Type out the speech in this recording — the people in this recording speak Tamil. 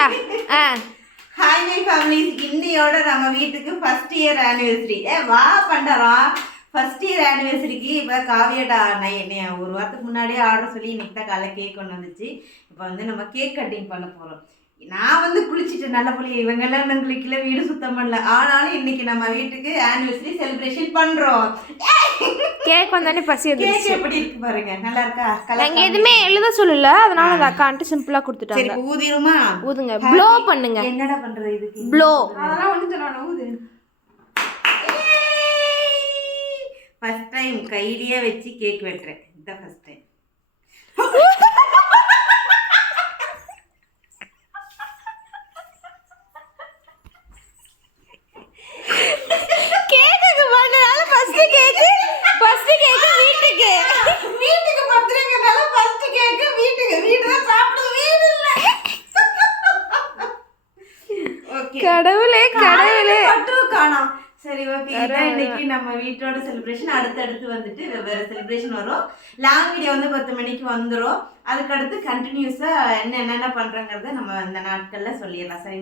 ஹாய் மை ஃபேமிலிஸ், இன்னையோட நம்ம வீட்டுக்கு ஃபர்ஸ்ட் இயர் ஆனிவர்சரி. வா பண்றோம். ஃபர்ஸ்ட் இயர் ஆனிவர்சரிக்கு இப்போ காவியடா ஒரு வாரத்துக்கு முன்னாடியே ஆர்டர் சொல்லி இன்னைக்கு தான் காலைல கேக் கொண்டு வந்துச்சு. இப்போ வந்து நம்ம கேக் கட்டிங் பண்ண போகிறோம். நான் வந்து குளிச்சுட்டு நல்ல புள்ளி, இவங்கெல்லாம் இன்னும் குளிக்கல, வீடு சுத்தம் பண்ணல. ஆனாலும் இன்னைக்கு நம்ம வீட்டுக்கு ஆனிவர்சரி செலிப்ரேஷன் பண்றோம். கேக் வந்தானே பசி கேக் எப்படி இருக்கு பாருங்க, நல்லா இருக்கா? நாங்க எதுவுமே எழுத சொல்லல, அதனால அந்த அக்கான்ட்டு சிம்பிளா கொடுத்துட்டாங்க. சரி ஊதிருமா? ஊதுங்க, ப்ளோ பண்ணுங்க. என்னடா பண்றது இதுக்கு? ப்ளோ. அதெல்லாம் ஒண்ணு சொல்லணும். ஊது. ஃபர்ஸ்ட் டைம் கையிலேயே வச்சு கேக் வெட்டுறேன். இதான் ஃபர்ஸ்ட் டைம். கேக்குக்கு பண்ணனால ஃபர்ஸ்ட் கேக் வீட்டுக்கு பர்த்டேங்கனால ஃபர்ஸ்ட் கேக் வீடு தான் சாப்பிடுது, வீடு இல்ல. ஓகே, கடவுளே மட்டும் காணோம். சரி ஓகே, இதான் இன்னைக்கு நம்ம வீட்டோட செலிப்ரேஷன். அடுத்து வந்துட்டு வேற செலிப்ரேஷன் வரும். லாங் வீடியோ வந்து 10 மணிக்கு வந்துடும். அதுக்கடுத்து கண்டினியூஸா என்னென்ன பண்றோங்கிறத நம்ம இந்த நாட்கள்ல சொல்லிடலாம். சரி.